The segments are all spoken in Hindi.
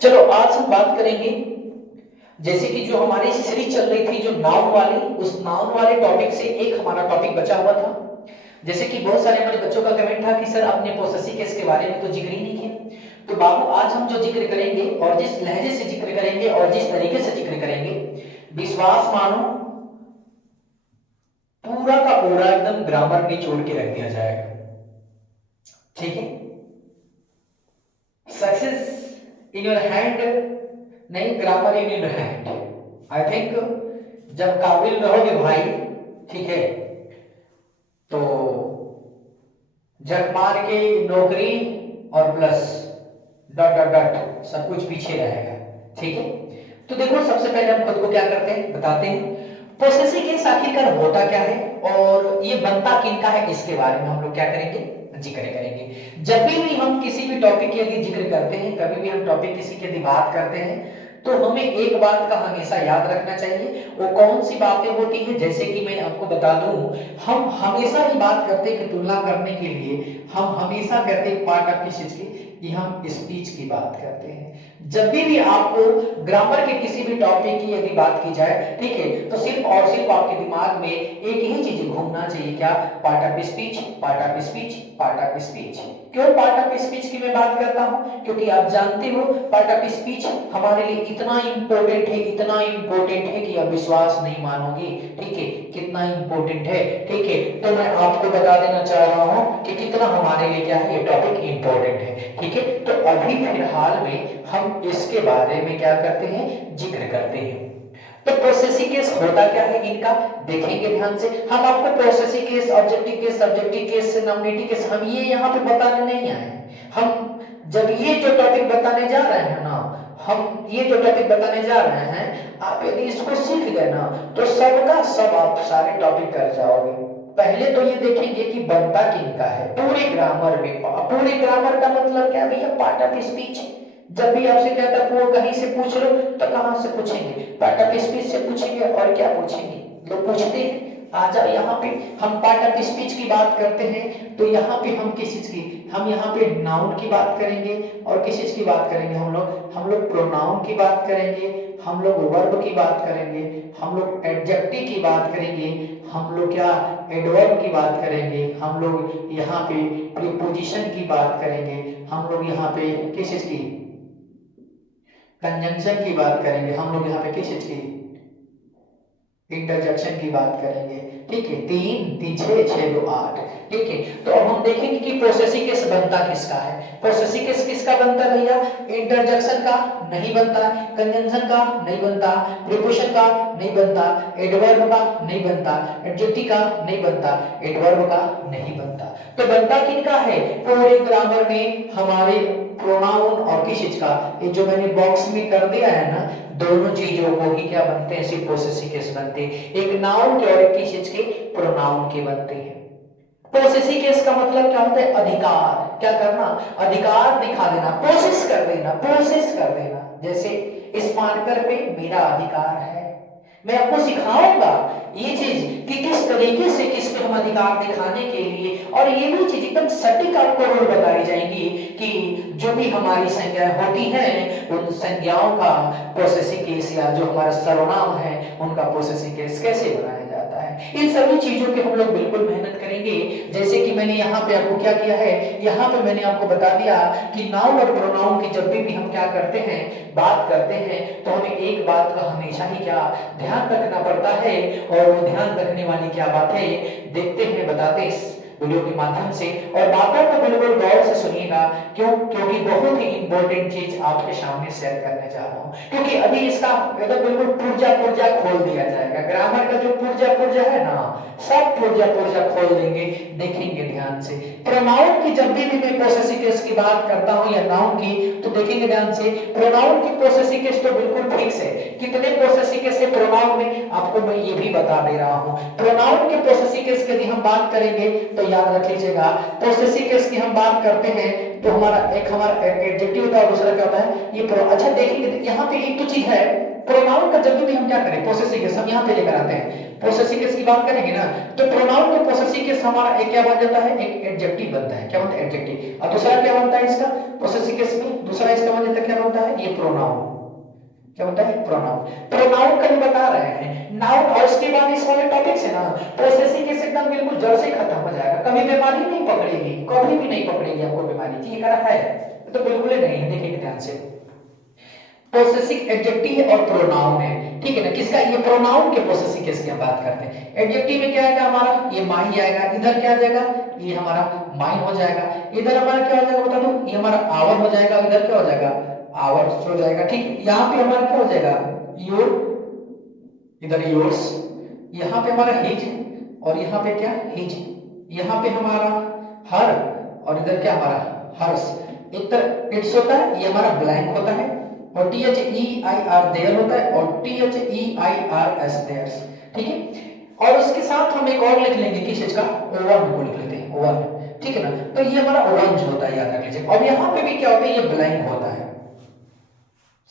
चलो आज हम बात करेंगे, जैसे कि जो हमारी सीरीज चल रही थी जो नाउन वाली, उस नाउन वाले टॉपिक से एक हमारा टॉपिक बचा हुआ था। जैसे कि बहुत सारे हमारे बच्चों का कमेंट था कि सर आपने पोसेसिव केस के बारे में तो जिक्र ही नहीं किया। तो बाबू आज हम जो जिक्र करेंगे और जिस लहजे से जिक्र करेंगे और जिस तरीके से जिक्र करेंगे, विश्वास मानो पूरा का पूरा एकदम ग्रामर निचोड़ के रख दिया जाएगा। ठीक है, सक्सेस इन योर हैंड नहीं, grammar in your hand. I think जब काबिल रहोगे भाई, ठीक है, तो जग मार के नौकरी और प्लस डॉट डॉट डॉट सब कुछ पीछे रहेगा। ठीक है, तो देखो सबसे पहले हम खुद को क्या करते हैं बताते हैं। पोसेसिव केस आखिरकार होता क्या है और ये बनता किनका है, इसके बारे में हम लोग क्या करेंगे, जिक्र करेंगे। जब भी हम किसी भी टॉपिक के यदि जिक्र करते हैं, कभी भी हम टॉपिक किसी की यदि बात करते हैं, तो हमें एक बात का हमेशा याद रखना चाहिए। वो कौन सी बातें होती है, जैसे कि मैं आपको बता दूं, हम हमेशा ही बात करते हैं कि तुलना करने के लिए हम हमेशा कहते हैं पार्ट ऑफ किस चीज की, कि हम स्पीच की बात करते हैं। जब भी आपको ग्रामर के किसी भी टॉपिक की यदि बात की जाए, ठीक है, तो सिर्फ और सिर्फ आपके दिमाग में एक ही चीज घूमना चाहिए, क्या, part of speech, part of speech, part of speech. क्यों पार्ट ऑफ स्पीच की मैं बात करता हूं, क्योंकि आप जानते हो पार्ट ऑफ स्पीच हमारे लिए इतना इंपॉर्टेंट है, इतना इंपॉर्टेंट है कि आप विश्वास नहीं मानोगे। ठीक है, कितना इंपॉर्टेंट है। ठीक है, तो मैं आपको बता देना चाह रहा हूं कि कितना हमारे लिए क्या है, ये टॉपिक इंपॉर्टेंट है। ठीक है, तो अभी फिलहाल में हम इसके बारे में क्या करते हैं, जिक्र करते हैं। तो प्रोसेसिव केस होता क्या है इनका, देखेंगे ध्यान से। हम आपको progressive case, objective case, subjective case, nominative case, हम ये यहाँ पे बताने नहीं आए। हम जब ये जो टॉपिक बताने जा रहे हैं ना, हम ये जो टॉपिक बताने जा रहे हैं, आप यदि इसको सीख गए ना, तो सबका सब आप सारे टॉपिक कर जाओगे। पहले तो ये देखेंगे कि बनता किनका है पूरे ग्रामर में। पूरे ग्रामर का मतलब क्या भैया, पार्ट ऑफ स्पीच। जब भी आपसे कहता है वो कहीं से पूछ लो, तो कहां से पूछेंगे, पार्ट ऑफ स्पीच से पूछेंगे। और क्या पूछेंगे, लोग पूछते हैं आ जाओ यहाँ पे हम पार्ट ऑफ स्पीच की बात करते हैं, तो यहाँ पे हम किस चीज की, हम यहाँ पे नाउन की बात करेंगे। और किस चीज की बात करेंगे, हम लोग प्रोनाउन की बात करेंगे, हम लोग वर्ब की बात करेंगे, हम लोग एडजेक्टिव की बात करेंगे, हम लोग क्या एडवर्ब की बात करेंगे, हम लोग यहाँ पे प्रीपोजिशन की बात करेंगे, हम लोग यहाँ पे किस चीज की, कंजंक्शन की बात करेंगे, हम लोग यहाँ पे किस चीज की, इंटरजेक्शन की बात करेंगे। ठीक है, 3 3 6 6 2 8। ठीक है, तो अब हम देखेंगे कि प्रोसेसिव केस बनता किसका है। प्रोसेसिव केस किसका बनता है भैया, इंटरजेक्शन का नहीं बनता, कंजंक्शन का नहीं बनता, प्रीपोजिशन का नहीं बनता, एडवर्ब का नहीं बनता, एडजेक्टिव का नहीं बनता, एडवर्ब का नहीं बनता। तो बनता किनका है, पूरे ग्रामर में हमारे प्रोनाउन और किस चीज का, ये जो मैंने बॉक्स में कर दिया है ना, दोनों चीजों को ही क्या बनते हैं, सिर्फ पोसेसिव केस बनते हैं। एक नाउन के और एक किस चीज के, प्रोनाउन के बनते हैं। पोसेसिव केस का मतलब क्या होता है, अधिकार, क्या करना, अधिकार दिखा देना, प्रोसेस कर देना, प्रोसेस कर देना। जैसे इस मार्कर पे मेरा अधिकार है, मैं आपको सिखाऊंगा ये चीज कि किस तरीके से किस पे हम अधिकार दिखाने के लिए, और ये भी चीज एकदम सटीक आपको रूल बताई जाएंगी कि जो भी हमारी संज्ञाएं होती हैं, उन संज्ञाओं का पोसेसिव केस या जो हमारा सर्वनाम है उनका पोसेसिव केस कैसे बनाया जाता है। इन सभी चीजों पे हम लोग बिल्कुल मेहनत करेंगे। जैसे कि मैंने यहाँ पे आपको क्या किया है, यहाँ पे मैंने आपको बता दिया कि नाउन और प्रोनाउन की जब भी हम क्या करते हैं, बात करते हैं, तो हमें एक बात का हमेशा ही क्या ध्यान रखना पड़ता है। और वो ध्यान रखने वाली क्या बात है, देखते हैं, बताते इस वीडियो के माध्यम से। और बातों को बिल्कुल गौर से सुनिएगा, क्यों, क्योंकि बहुत ही इंपॉर्टेंट चीज आपके सामने शेयर करने जा रहा हूं। क्योंकि अभी इसका एकदम बिल्कुल पुर्जा पुर्जा खोल दिया जाएगा, ग्रामर का जो पुर्जा पुर्जा है ना, सब पुर्जा पुर्जा खोल देंगे, देखेंगे ध्यान से। प्रोनाउन की जब भी मैं पोसेसिव केस की बात करता हूं या नाउन की, तो देखेंगे ध्यान से। प्रोनाउन की पोसेसिव केस तो बिल्कुल फिक्स है, कितने पोसेसिव केस है प्रोनाउन में, आपको मैं ये भी बता दे रहा हूं। प्रोनाउन के पोसेसिव केस की हम बात करेंगे तो याद रख लीजिएगा, पोसेसिव केस की हम बात करते हैं तो हमारा एडजेक्टिव होता है, दूसरा क्या होता है ये अच्छा देखेंगे यहाँ पे एक तो चीज है, प्रोनाउन का जब भी हम क्या करें पोसेसिव केस हम यहाँ पे लेकर आते हैं, पोसेसिव केस की बात करेंगे ना, तो प्रोनाउन के पोसेसिव केस हमारा एक क्या बन जाता है, एक एडजेक्टिव बनता है, क्या बनता है, एडजेक्टिव। और दूसरा क्या बनता है इसका पोसेसिव केस में, दूसरा इसका बन जाता है क्या बनता होता है? ये प्रोनाउन। क्या होता है? प्रोनाउन। प्रोनाउन कभी बता रहे हैं, नाउन और उसके बाद इस वाले टॉपिक से ना पोसेसिव केस एकदम बिल्कुल जड़ से खत्म हो जाएगा, कभी बीमारी नहीं पकड़ेगी, कभी भी नहीं पकड़ेगी आपको बीमारी की, ये करा है तो बिल्कुल ही नहीं है। देखिए ध्यान से, पोसेसिव एडजेक्टिव है और प्रोनाउन है, ठीक है ना। किसका? ये प्रोनाउन के पोसेसिव केस की हम बात करते हैं। एडजेक्टिव में क्या आएगा हमारा? ये माई आएगा, इधर क्या आ जाएगा? ये हमारा माइन हो जाएगा, इधर हमारा क्या हो जाएगा बता दो? ये हमारा आवर हो जाएगा, इधर क्या हो जाएगा? आवर्स हो जाएगा, ठीक। यहाँ पे हमारा क्या हो जाएगा? योर, इधर योर्स, यहाँ पे हमारा हिज और यहाँ पे क्या? हिज, यहाँ पे हमारा हर और इधर क्या हमारा? हर्स। एक तरह इट्स होता है, ये हमारा ब्लैंक होता है, और T H E I R their होता है, और T H E I R S theirs, ठीक है। और उसके साथ हम एक और लिख लेंगे, किस चीज का? ओवन को लिख लेते हैं, ओवन, ठीक है ना। तो ये हमारा ओरेंज होता है, याद रख लीजिए। और यहाँ पे भी क्या होता है? ये ब्लैंक होता है,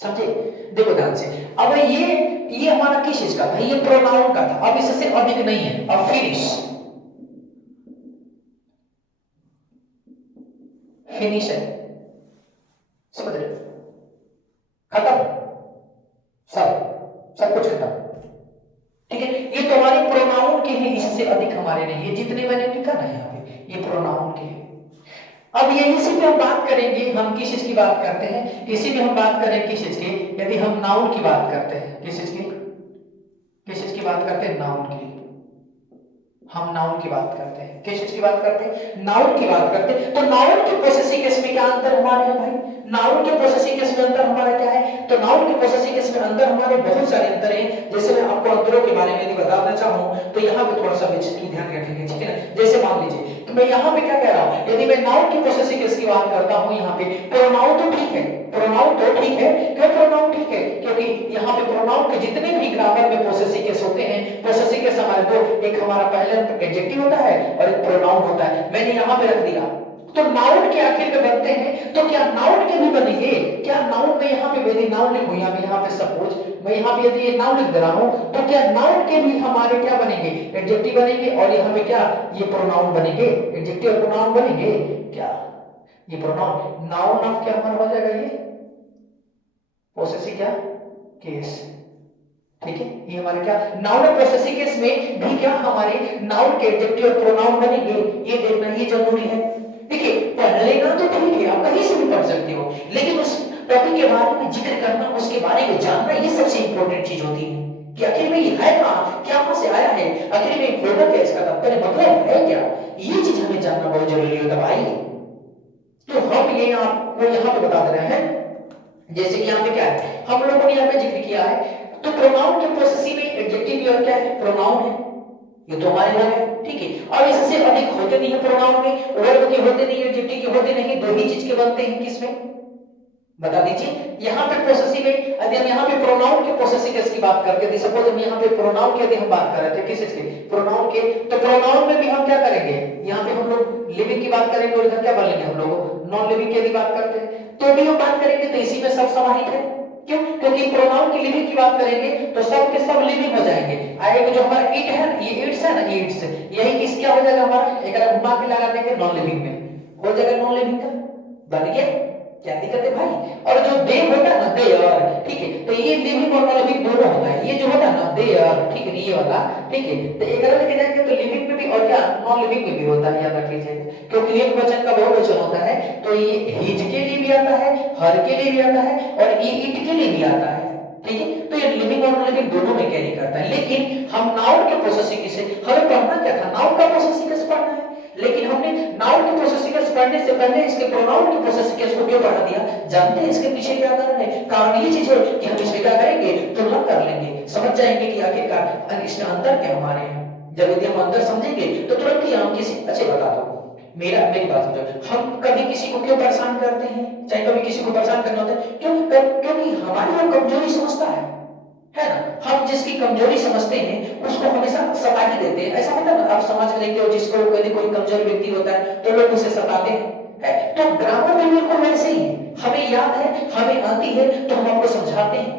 समझे? देखो ध्यान से, अब ये हमारा किस चीज का था? ये प्रोनाउन का था। अब इससे अधिक नहीं है। अब फिनिश, फिनिश है, समझ रहे? खत्म, सब कुछ खत्म, ठीक है। ये तो हमारे प्रोनाउन के हैं, इससे अधिक हमारे नहीं। ये जितने मैंने लिखा ना यहाँ पे, ये प्रोनाउन के हैं। अब यही से भी हम बात करेंगे, हम किस चीज की बात करते हैं? इसी में हम बात करें किस चीज की? यदि हम नाउन की बात करते हैं, किस चीज की? किस चीज की बात करते हैं? नाउन की। हम नाउन की बात करते हैं, किस चीज की बात करते हैं? नाउन की बात करते हैं। तो नाउन के पोसेसिव केस में क्या अंतर हमारे है भाई? नाउन के पोसेसिव केस में अंतर हमारा क्या है? तो नाउन के पोसेसिव केस में अंतर हमारे बहुत सारे अंतर हैं। जैसे मैं आपको अंतरों के बारे में यदि बताना चाहूं तो यहाँ पे थोड़ा सा बेसिकली ध्यान रखेंगे, ठीक है ना। जैसे मान लीजिए कि मैं यहाँ पे क्या कह रहा हूँ, यदि मैं नाउन के पोसेसिव केस की बात करता हूँ, यहाँ पे प्रोनाउन तो ठीक है, प्रोनाउन तो ठीक है। क्यों प्रोनाउन ठीक है? क्योंकि यहाँ पे प्रोनाउन के जितने भी ग्रामर में पोसेसिव केस होते हैं, पोसेसिव केस हमारे दो, एक हमारा पहले एडजेक्टिव होता है और एक प्रोनाउन होता है। मैंने यहाँ पे रख दिया, तो नाउन के आखिर में बनते हैं, तो क्या नाउन के भी बनेंगे? क्या नाउन में यहाँ पे यदि नाउन लिखूं, यहाँ पे सपोज मैं यहाँ पे यदि ये नाउन लिख दे रहा हूँ, तो क्या नाउन के भी हमारे क्या बनेंगे? एडजेक्टिव बनेंगे, और यहाँ पे क्या? ये प्रोनाउन बनेंगे, एडजेक्टिव और प्रोनाउन बनेंगे। क्या ये प्रोनाउन? नाउन ऑफ क्या हमारा हो जाएगा? ये पोसेसिव क्या केस, ठीक है। ये हमारे क्या नाउन और पोसेसिव केस में भी क्या हमारे नाउन के एडजेक्टिव और प्रोनाउन बनेंगे, ये देखना ये जरूरी है। देखिए पढ़ लेना तो ठीक है, आप कहीं से भी पढ़ सकते हो, लेकिन उस टॉपिक के बारे में जिक्र करना, उसके बारे में जानना, ये सबसे इंपॉर्टेंट चीज होती है कि आखिर में ये है कहां, क्या कहां से आया है, आखिर में होगा क्या, इसका तात्पर्य मतलब है क्या, ये चीज हमें जानना बहुत जरूरी होता है भाई। तो हम ये आपको यहाँ पे बता दे रहे हैं, जैसे कि यहाँ पे क्या है, हम लोगों ने यहाँ पे जिक्र किया है, तो प्रोनाउन के पोसेसिव में एडजेक्टिव और क्या है? प्रोनाउन है, ये तो हमारे नाम है, ठीक है। और इससे अधिक होते नहीं है प्रोनाउन में, वर्ब के होते नहीं, एडजेक्टिव के होते नहीं, दो ही चीज के बनते हैं, किसमें बता दीजिए। यहाँ पे पोसेसिव में, यदि हम यहाँ पे प्रोनाउन के पोसेसिव केस की बात करते थे, सपोज हम यहाँ पे प्रोनाउन की यदि हम बात कर रहे थे, किस के? प्रोनाउन के, तो प्रोनाउन में भी हम क्या करेंगे? यहाँ पे हम लोग लिविंग की बात करेंगे, और इधर क्या बोलेंगे हम लोग? नॉन लिविंग की यदि बात करते हैं तो भी हम बात करेंगे, तो इसी में सब समाहित है। क्यों? क्योंकि प्रोनाउन की लिविंग की बात करेंगे तो सब के सब लिविंग हो जाएंगे। आएगा जो हमारा इट है, ये इट्स है ना, ये इट्स, यही किस क्या हो जाएगा हमारा? एक घुमा के लगा देंगे नॉन लिविंग में, हो जाएगा नॉन लिविंग का, बन गया, क्या दिक्कत है भाई। और जो दे होता है ना, देयर, ठीक है, तो ये लिविंग और नॉन लिविंग दोनों होता है। ये जो होता है ना देयर, ठीक है, ये वाला, ठीक है, तो एक अगर लेके जाएंगे तो लिविंग में भी और क्या नॉन लिविंग में भी होता है, याद रख लीजिए। क्योंकि एक वचन का बहुवचन होता है, तो ये हिज के लिए भी आता है, हर के लिए भी आता है, और ये इट के लिए भी आता है, ठीक है। तो ये लिविंग और नॉन लिविंग दोनों में कैरी करता है। लेकिन हम नाउन के पोसेसिव से हमें पढ़ना क्या था? नाउन का पोसेसिव कैसे पढ़ना है, लेकिन हमने नाउन के पोसेसिव केस पढ़ने से पहले इसके प्रोनाउन के पोसेसिव केस को क्यों पढ़ा दिया? जानते हैं इसके पीछे क्या कारण है? कारण ये चीज है कि हम इसमें क्या करेंगे? तुलना कर लेंगे, समझ जाएंगे कि आखिरकार इसमें अंतर क्या हमारे हैं। जब यदि हम अंतर समझेंगे तो तुरंत ही हम किसी, अच्छे बता दो मेरी बात समझो, हम कभी किसी को क्यों परेशान करते हैं? चाहे कभी किसी को परेशान करना होता है क्यों? क्योंकि हमारी वो कमजोरी समझता है ना। हम जिसकी कमजोरी समझते हैं उसको हमेशा सता ही देते हैं। ऐसा होता है ना, आप समझ लेते हो जिसको यदि कोई कमजोर व्यक्ति होता है तो लोग उसे सताते हैं। तो ग्रामर में बिल्कुल वैसे ही है, हमें याद है, हमें आती है, तो हम आपको समझाते हैं।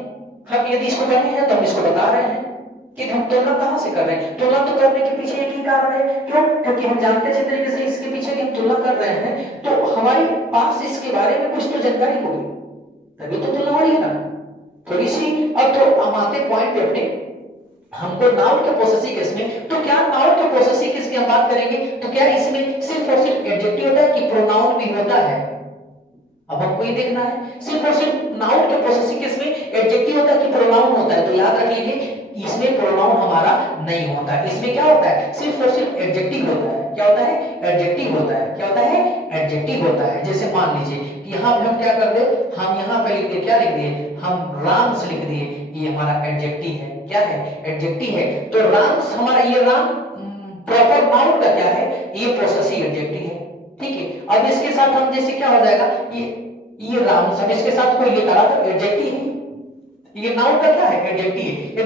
हम यदि इसको पढ़े हैं तो हम इसको बता रहे हैं कि हम तुलना कहां से कर रहे हैं। तुलना तो करने के पीछे एक ही कारण है, क्यों? क्योंकि हम जानते हैं तरीके से इसके पीछे की तुलना कर रहे हैं, तो हमारे पास इसके बारे में कुछ तो जानकारी होगी, तभी तो तुलना पॉइंट पे अपने हमको नाउन के पोसेसिव केस में, तो क्या नाउन के पोसेसिव केस की हम बात करेंगे तो क्या इसमें सिर्फ और सिर्फ एडजेक्टिव होता है कि प्रोनाउन भी होता है? अब हमको ये देखना है सिर्फ और सिर्फ नाउन के पोसेसिव केस में एडजेक्टिव होता है कि प्रोनाउन होता है? तो याद रख लीजिए इसमें प्रोनाउन हमारा नहीं होता है। इसमें क्या होता है? सिर्फ और सिर्फ एडजेक्टिव होता है। क्या होता है? एडजेक्टिव होता है। क्या होता है? एडजेक्टिव होता है। जैसे मान लीजिए कि यहाँ पे हम क्या कर दे, हम यहाँ पे लिख दिए, क्या लिख दिए, हम राम्स लिख दिए, ये हमारा एडजेक्टिव है। क्या है? एडजेक्टिव है। तो राम्स हमारा, ये राम प्रॉपर नाउन का क्या है? ये पोसेसिव एडजेक्टिव है। ठीक है। अब इसके साथ हम जैसे क्या हो जाएगा, ये राम्स, हम इसके साथ कोई लेकर आ तो एडजेक्टिव है। ये नाउन का क्या है? एडजेक्टिव।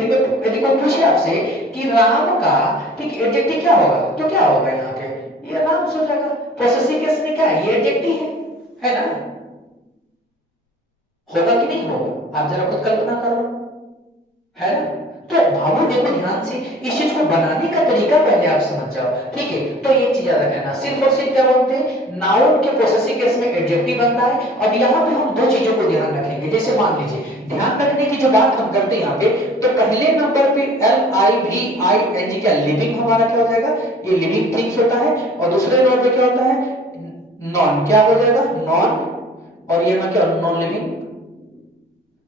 यदि कोई पूछे आपसे कि राम का ठीक एडजेक्टिव क्या होगा, तो क्या होगा यहाँ पे? ये राम हो जाएगा। पोसेसिव केस में क्या है? ये एडजेक्टिव है ना? होगा कि नहीं होगा? आप जरा खुद कल्पना करो, है ना? तो भावों देखो ध्यान से, इस चीज को बनाने का तरीका पहले आप समझ जाओ। ठीक है। तो ये चीज याद रखना, सिर्फ और सिर्फ क्या बोलते हैं, नाउन के पोसेसिव केस में एडजेक्टिव बनता है। अब यहाँ पे हम दो चीजों को ध्यान रखेंगे। जैसे मान लीजिए, ध्यान रखने की जो बात हम करते हैं यहाँ पे, तो पहले नंबर पे LIVING, क्या लिविंग हमारा क्या हो जाएगा? ये लिविंग थिंग्स होता है। और दूसरे नंबर पे क्या होता है? नॉन, क्या हो जाएगा? नॉन। और ये ना क्या, non living,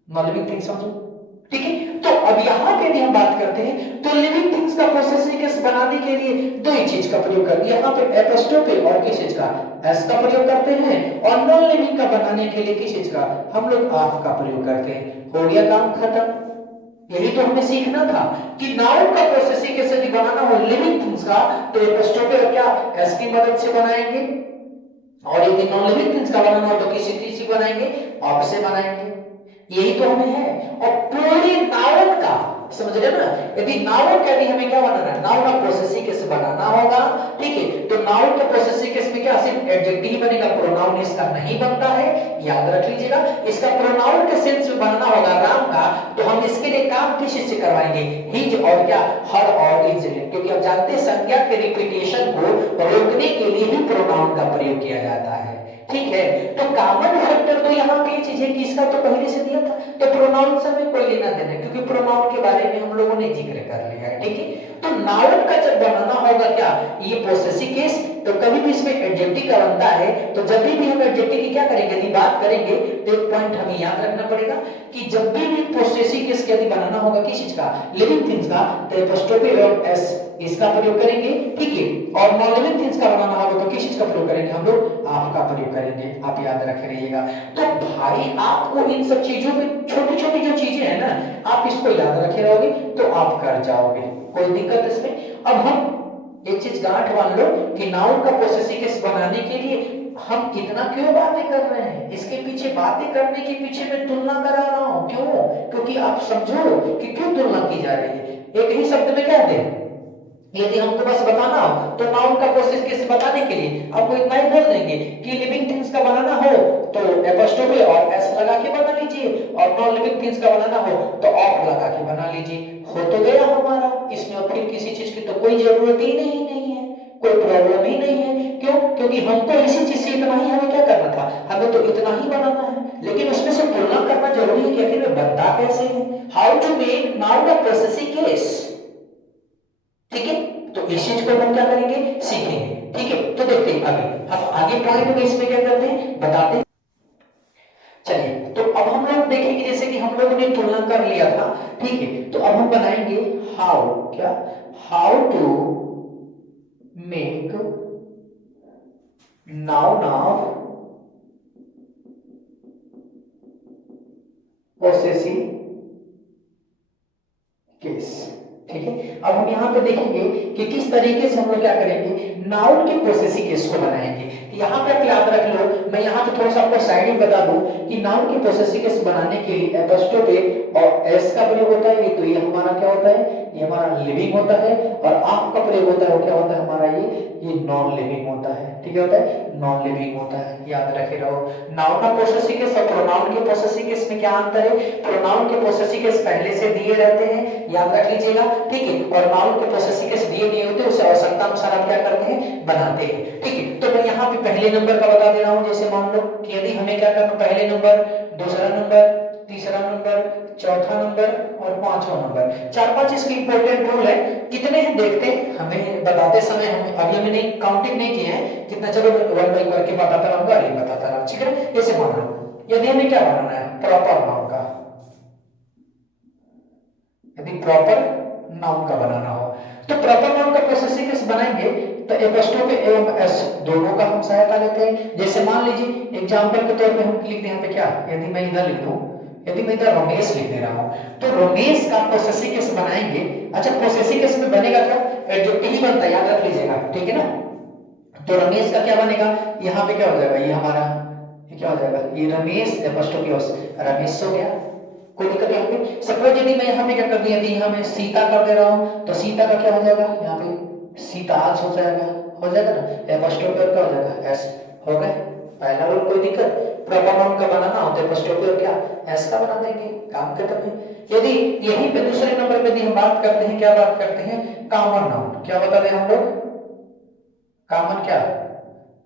non living things समझो। ठीक है। तो अब यहाँ पे भी हम बात करते हैं, तो लिविंग थिंग्स का पोसेसिव केस बनाने के लिए दो ही चीज का प्रयोग करते हैं। यहाँ पे एपोस्ट्रोफी और किस चीज का? एस का प्रयोग करते हैं। और नॉन लिविंग का बनाने के लिए किस चीज का? हम लोग ऑफ का प्रयोग करते हैं। हो गया काम खत्म। यही तो हमें सीखना था कि नाउन का पोसेसिव केस यदि बनाना हो लिविंग थिंग्स का, तो एपोस्ट्रोफी और क्या एस की मदद से बनाएंगे। और यदि नॉन लिविंग थिंग्स का बनाना हो तो किसी चीज से बनाएंगे? ऑफ से बनाएंगे। यही तो हमें है। और पूरे नाउन का समझ रहे ना, यदि नाउन का भी हमें क्या बनाना है? नाउन का पोसेसिव केस बनाना होगा। ठीक है। तो नाउन का पोसेसिव केस में क्या सिर्फ एडजेक्टिव बनेगा, प्रोनाउन इसका नहीं बनता है, याद रख लीजिएगा। इसका प्रोनाउन के सेंस में बनना होगा राम का, तो हम इसके लिए काम किस चीज से करवाएंगे? हिज और क्या, हर और इज। क्योंकि आप जानते हैं संज्ञा के रिपीटेशन को रोकने के लिए ही प्रोनाउन का प्रयोग किया जाता है। ठीक है। तो कॉमन फैक्टर तो यहाँ पे चीज है कि इसका तो पहले से दिया था, तो प्रोनाउन से हमें कोई लेना देना, क्योंकि प्रोनाउन के बारे में हम लोगों ने जिक्र कर लिया है। ठीक है। तो नाउन का जब बनाना होगा क्या, ये पोसेसिव केस, तो कभी भी इसमें एडजेक्टिव का बनता है, तो जब भी हम एडजेक्टिव की क्या करेंगे, यदि बात करेंगे, तो एक पॉइंट हमें याद रखना पड़ेगा कि जब भी पोसेसिव केस यदि बनाना होगा किस चीज का, लिविंग थिंग्स का, तो एपोस्ट्रोफी और एस इसका प्रयोग करेंगे। ठीक है। और नॉन लिविंग थिंग्स का बनाना होगा तो किस चीज का प्रयोग करेंगे? हम लोग आप का प्रयोग करेंगे। आप याद रखे रहिएगा। तो भाई आपको इन सब चीजों में छोटी छोटी जो चीजें हैं ना, आप इसको याद रखे रहोगे तो आप कर जाओगे, कोई दिक्कत इसमें। अब हम एक चीज गांठ मान लो कि नाउन का पोसेसिव केस बनाने के लिए हम इतना क्यों बातें कर रहे हैं? इसके पीछे बातें करने के पीछे मैं तुलना करा रहा हूं। क्यों? क्योंकि आप समझो कि क्यों तुलना की जा रही है। एक ही शब्द में क्या दे, यदि हमको बस बताना हो तो नाउन का पोसेसिव केस बताने के लिए आपको इतना ही बोल देंगे कि लिविंग थिंग्स का बनाना हो तो एपोस्ट्रोफी और एस लगा के बना लीजिए, और नॉन लिविंग थिंग्स का बनाना हो तो ऑफ लगा के बना लीजिए। हो तो गया हमारा। इसमें और फिर किसी चीज की तो कोई जरूरत ही नहीं है, कोई प्रॉब्लम ही नहीं है। क्यों? क्योंकि हमको इसी चीज से इतना ही हमें क्या करना था, हमें तो इतना ही बनाना है। लेकिन उसमें से तुलना करना जरूरी है कि आखिर में बनता कैसे है। How to make noun a possessive case. ठीक है। तो इस चीज को हम क्या करेंगे, सीखेंगे। ठीक है। तो देखते हैं अभी हम आगे पॉइंट में इसमें क्या करते हैं, बताते हैं। चलिए, तो अब हम लोग देखेंगे जैसे कि हम लोगों ने तुलना कर लिया था। ठीक है। तो अब हम बनाएंगे हाउ, क्या, how to make noun of possessive case. ठीक है। अब हम यहाँ पे देखेंगे कि किस तरीके से हम लोग क्या करेंगे, नाउन के पोसेसिव केस को बनाएंगे। यहाँ पे आप याद रख लो, मैं यहाँ पे थोड़ा सा आपको साइड में बता दूं कि नाउन के पोसेसिव केस बनाने के लिए एपोस्ट्रोफी और एस का प्रयोग होता है। तो ये हमारा क्या होता है, ये हमारा लिविंग होता है। और आप का प्रयोग होता है, वो क्या होता है हमारा, ये नॉन लिविंग होता है। ठीक है, होता है नॉन लिविंग होता है। याद रखे रहो। नाउन का पोसेसिव केस और प्रोनाउन के पोसेसिव केस में क्या अंतर है? प्रोनाउन के पोसेसिव केस पहले से दिए रहते हैं, याद रख लीजिएगा। ठीक है। और नाउन के पोसेसिव केस दिए नहीं होते, उसे आवश्यकता अनुसार आप क्या करते हैं, बनाते हैं। ठीक है। तो मैं यहाँ पे पहले नंबर का बता दे रहा हूँ। जैसे मान लो कि यदि हमें क्या करना, पहले नंबर, दूसरा नंबर, तीसरा नंबर, चौथा नंबर और पांचवा नंबर। चार पांच इसके इंपॉर्टेंट रूल है, कितने हैं देखते हैं, हमें बताते समय हमें अभी हमने काउंटिंग नहीं किए हैं कितना, चलो वन बाई करके बताता रहूंगा, ये बताता रहूंगा, ठीक है। जैसे मान लो यदि हमें क्या बनाना है, प्रॉपर नाउन का, यदि प्रॉपर नाउन का बनाना हो तो प्रॉपर नाउन का प्रोसेसिंग कैसे बनाएंगे, तो एपोस्ट्रोफी एवं एस दोनों का हम सहायता लेते हैं। जैसे मान लीजिए एग्जांपल के तौर पे हम लिखते हैं यहाँ पे क्या, यदि मैं इधर लिख दूं, यदि मैं इधर रमेश लिख दे रहा हूं तो रमेश का प्रोसेसिंग कैसे बनाएंगे। अच्छा प्रोसेसिंग कैसे में बनेगा क्या, एडजेक्टिव ही बनता है, याद रख लीजिएगा, ठीक है ना। तो रमेश का क्या बनेगा, यहाँ पे क्या हो जाएगा, ये हमारा ये क्या हो जाएगा, ये रमेश एपोस्ट्रोफी एस, रमेश हो गया, कोई दिक्कत यहाँ पे। सपोज यदि मैं यहाँ पे क्या कर दिया, यदि यहाँ मैं सीता कर दे रहा हूँ तो सीता का क्या हो जाएगा, यहाँ पे सीताज हो जाएगा, हो जाएगा ना, एपोस्ट्रोफी क्या हो जाएगा, एस हो गया। पहला रूल कोई दिक्कत, प्रॉपर नाउन का बनाना हो तो एपोस्ट्रोफी क्या एस का बना देंगे, काम खत्म है। यदि यहीं पे दूसरे नंबर पे यदि हम बात करते हैं, क्या बात करते हैं, कॉमन नाउन, क्या बता दें हम लोग, कॉमन क्या,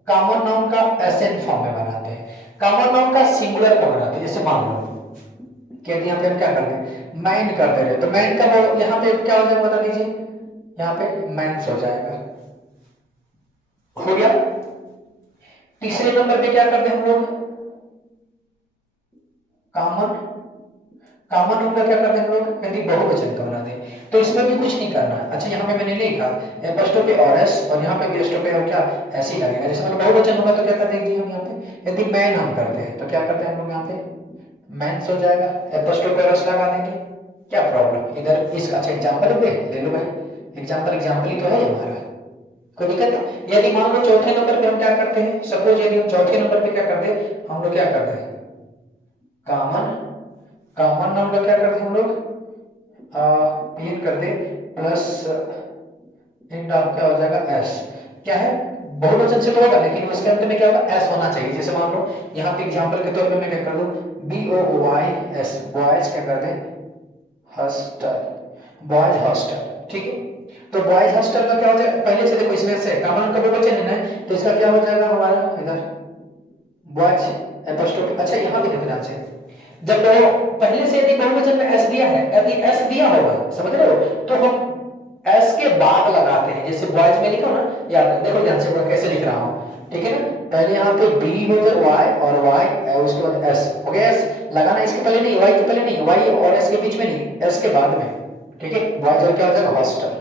कॉमन नाउन का एसएन फॉर्म में बनाते हैं, कॉमन नाउन का सिंगुलर को बनाते हैं। जैसे मान लो कि यदि यहाँ पे हम क्या करते हैं, मैन कर दे रहे तो मैन का यहाँ पे क्या हो जाएगा बता दीजिए, यहाँ पे मैंस हो जाएगा, हो गया। तीसरे नंबर पे क्या करते हैं हम लोग, कॉमन, कॉमन नाउन का क्या करते हैं हम लोग, यदि बहुवचन का बनाते हैं तो इसमें भी कुछ नहीं करना। अच्छा यहाँ पे मैंने लिखा एपोस्ट्रोफी और एस, और यहाँ पे भी एपोस्ट्रोफी और क्या ऐसे ही लगेगा। जैसे मतलब बहुवचन होगा तो क्या करते हैं हम यहाँ पे, यदि मैन हम करते हैं तो क्या करते हैं हम लोग यहाँ पे मैंस हो जाएगा, एपोस्ट्रोफी और एस लगा देंगे, क्या प्रॉब्लम इधर इसका। अच्छा एग्जांपल ले लो भाई, एग्जांपल ही तो है हमारा, कोई दिक्कत है। यदि मान लो चौथे नंबर पे हम क्या करते हैं, सपोज यदि हम चौथे नंबर पे क्या करते हैं, हम लोग क्या करते हैं, कॉमन, कॉमन नाउन का क्या करते हैं हम लोग, तीन कर दे प्लस इंड ऑफ क्या हो जाएगा एस, क्या है बहुवचन से तो होगा लेकिन उसके अंत में क्या होगा एस होना चाहिए। जैसे मान लो यहाँ पे एग्जांपल के तौर पे मैं क्या कर दूं, B O Y S, boys क्या कर दे हॉस्टल, बॉयज हॉस्टल, ठीक है। तो बॉयज हॉस्टल का क्या हो जाएगा, पहले से देखो इसमें से कॉमन का बहुवचन है ना, तो इसका क्या हो जाएगा हमारा इधर बॉयज एपोस्ट्रोफी। अच्छा यहाँ भी देखो ध्यान से, जब वो पहले से यदि बहुवचन में एस दिया है, यदि एस दिया होगा समझ रहे हो, तो हम एस के बाद लगाते हैं। जैसे बॉयज में लिखो ना, याद देखो ध्यान से मैं कैसे लिख रहा हूं, ठीक है ना। पहले यहाँ पे बी हो जाए वाई और वाई उसके बाद एस हो गया, एस लगाना इसके पहले नहीं, वाई के पहले नहीं, वाई और एस के बीच में नहीं, एस के बाद में, ठीक है। बॉयज और क्या हो जाएगा हॉस्टल,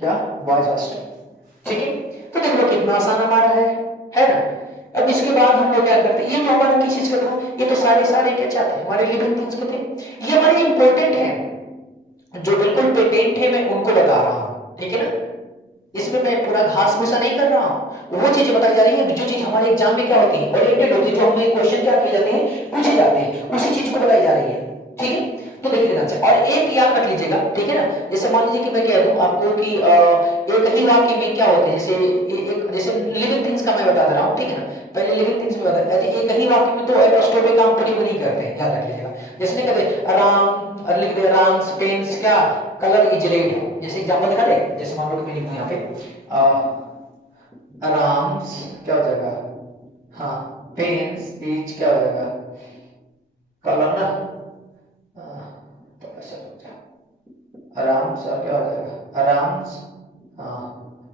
क्या बॉयज हॉस्टल, ठीक है। तो देख लो कितना आसान हमारा है ना। अब इसके बाद हम लोग क्या करते हैं, ये तो हमारा किस चीज का था, ये तो सारे के क्या थे हमारे लिविंग थिंग्स के थे, ये हमारे इंपॉर्टेंट है जो बिल्कुल पेटेंट है, मैं उनको बता रहा हूं, ठीक है ना। इसमें मैं पूरा घास भूसा नहीं कर रहा हूं, वो चीजें बताई जा रही है जो चीज हमारे एग्जाम में क्या होती है ओरिएंटेड होती है, जो हमें क्वेश्चन क्या किए जाते हैं पूछे जाते हैं, उसी चीज को बताई जा रही है, ठीक है। तो देखिए ध्यान से, और एक याद रख लीजिएगा, ठीक है ना। जैसे मान लीजिए कि मैं कह दूं आपको कि एक ही वाक्य में क्या होते हैं, जैसे लिविंग थिंग्स का मैं बता रहा हूं, ठीक है ना। पहले लिविंग थिंग्स में बता, एक ही वाक्य में तो एपोस्ट्रोफी काम पूरी नहीं करते हैं, याद रख लीजिएगा। जैसे नहीं कहते राम लिख दे, राम पेंस क्या कलर इज रेड, जैसे एग्जांपल दिखा दे। जैसे मान लो कि मैं लिखूं यहाँ पे राम्स क्या हो जाएगा, हाँ पेंस इज क्या हो जाएगा कलर ना, तो ऐसा हो जाएगा आराम्स और क्या हो जाएगा आराम्स, हाँ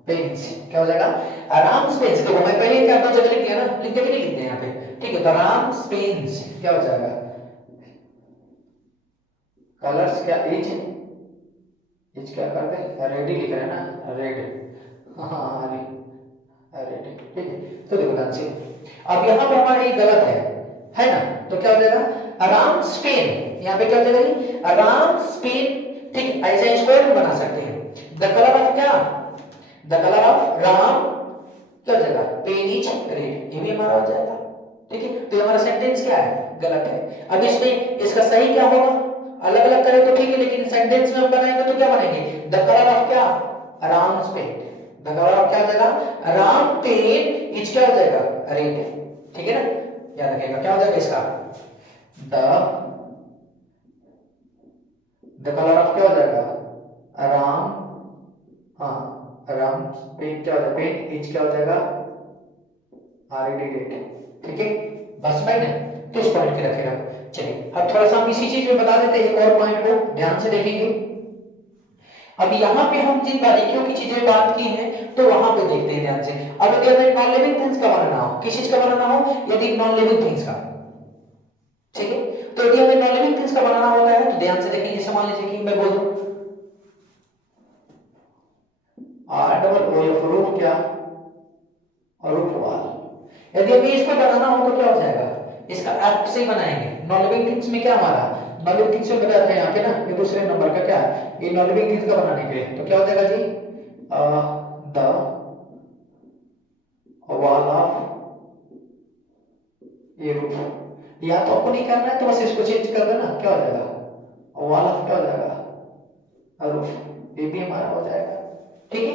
पेंस क्या हो जाएगा आराम्स पेंस। देखो मैं पहले क्या दो जगह लिख दिया ना, लिख के नहीं लिखते यहाँ पे, ठीक है। तो आराम्स पेंस क्या हो जाएगा कलर्स क्या इज क्या करते हैं रेडी लिख रहे हैं ना, रेड, हाँ रेडी, ठीक है। तो देखो ध्यान से, अब यहाँ पे हमारा ये गलत है ना, तो क्या हो जाएगा आराम स्पेन, यहाँ पे क्या हो जाएगा आराम स्पेन, ठीक। ऐसा इसको बना सकते हैं, द कलर ऑफ क्या, द कलर ऑफ राम क्या हो जाएगा पेन इज रेड, ये भी हमारा हो जाएगा, ठीक है। तो हमारा सेंटेंस क्या है गलत है। अब इसमें इसका सही क्या होगा, अलग अलग करें तो ठीक है, लेकिन सेंटेंस में हम बनाएंगे तो क्या बनेंगे, द कलर ऑफ क्या Ram pen, the colour of क्या हो जाएगा राम पेन इज क्या हो जाएगा रेड, ठीक है ना। याद रखिएगा क्या हो जाएगा इसका द कलर ऑफ क्या हो जाएगा राम, हाँ राम पेन क्या हो जाएगा पेन इज क्या हो जाएगा रेड, ठीक है। बस भाई ना, तो इस पॉइंट के रखेगा। चलिए अब थोड़ा सा हम इसी चीज में बता देते हैं, एक और पॉइंट को ध्यान से देखेंगे। अब यहाँ पे हम जिन बारीकियों की चीजें बात की हैं तो वहां पे देखते हैं ध्यान से। अब यदि हमें नॉन लिविंग थिंग्स का बनाना हो, किस चीज का बनाना हो, यदि नॉन लिविंग थिंग्स का, ठीक है, तो यदि हमें नॉन लिविंग थिंग्स का बनाना होता है तो ध्यान से देखेंगे। जैसे मान लीजिए कि मैं बोल दूं R double O F roof क्या, रूफ वाल, यदि हमें इसको बनाना हो तो क्या हो जाएगा, इसका एफ से ही बनाएंगे। नॉन लिविंग थिंग्स में क्या हमारा नॉन लिविंग थिंग्स में बताया था यहाँ पे ना, ये दूसरे नंबर का क्या है, ये नॉन लिविंग थिंग्स का बनाने के लिए तो क्या हो जाएगा जी, द वॉल ऑफ ये रूफ, या तो आपको नहीं करना है तो बस इसको चेंज कर देना, क्या हो जाएगा, वॉल ऑफ क्या हो जाएगा, रूफ, ये भी हमारा हो जाएगा। ठीक है,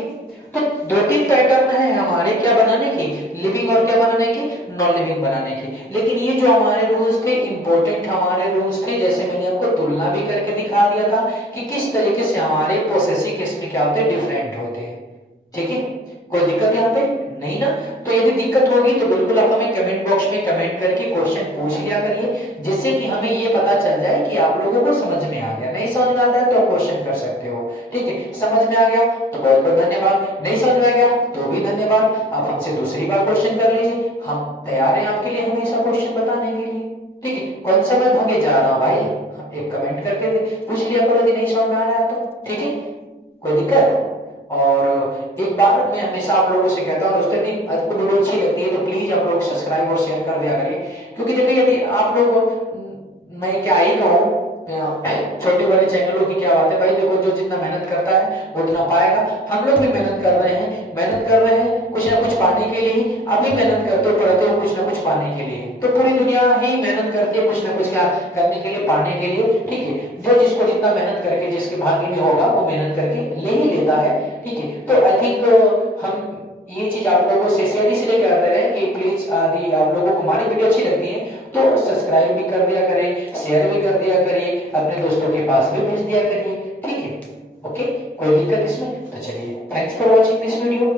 तो दो तीन पैटर्न है हमारे क्या बनाने की, लिविंग और क्या बनाने की, नॉन लिविंग बनाने की। लेकिन ये जो हमारे रूल्स थे, इंपॉर्टेंट हमारे रूल्स थे, जैसे मैंने आपको तुलना भी करके दिखा दिया था कि किस तरीके से हमारे पोसेसिव केस में क्या होते हैं, डिफरेंट होते हैं। ठीक है, कोई दिक्कत यहाँ पे नहीं ना। तो यदि दिक्कत होगी तो बिल्कुल आप हमें कमेंट बॉक्स में कमेंट करके क्वेश्चन पूछ लिया करिए, जिससे कि हमें ये पता चल जाए कि आप लोगों को समझ में आ गया। नहीं समझ में आता है तो आप क्वेश्चन कर सकते हो। ठीक है, समझ में आ गया तो बहुत बहुत धन्यवाद, नहीं समझ में आ गया तो भी धन्यवाद, आप हमसे दूसरी बार क्वेश्चन कर लीजिए, हम तैयार हैं आपके लिए हमेशा क्वेश्चन बताने के लिए। ठीक है, कौन सा मैं भागे जा रहा हूँ भाई, एक कमेंट करके पूछ लिया करो यदि नहीं समझ में आ रहा है तो। ठीक है, कोई दिक्कत। और एक बार मैं हमेशा आप लोगों से कहता हूँ, दोस्तों यदि आपको वीडियो अच्छी लगती है तो प्लीज आप लोग सब्सक्राइब और शेयर कर दिया करिए, क्योंकि देखिए यदि आप लोग, मैं क्या ही कहूँ, छोटे बड़े चैनलों की क्या बात है भाई, देखो जो जितना मेहनत करता है वो उतना पाएगा। हम लोग भी मेहनत कर रहे हैं, कुछ ना कुछ पाने के लिए, अभी मेहनत करते हो, पढ़ते हो कुछ ना कुछ पाने के लिए, तो पूरी दुनिया ही मेहनत करती है कुछ ना कुछ क्या करने के लिए, पाने के लिए। ठीक है, जो जिसको जितना मेहनत करके जिसके भाग्य में होगा वो मेहनत करके ले ही लेता है। ठीक है, तो आई थिंक हम ये चीज आप लोगों से शेयर इसलिए कर रहे हैं कि प्लीज यदि आप लोगों को हमारी वीडियो अच्छी लगती है तो सब्सक्राइब भी कर दिया करें, शेयर भी कर दिया करिए, अपने दोस्तों के पास भी भेज दिया करिए। ठीक है, ओके, कोई दिक्कत इसमें तो चलिए, thanks for watching this video.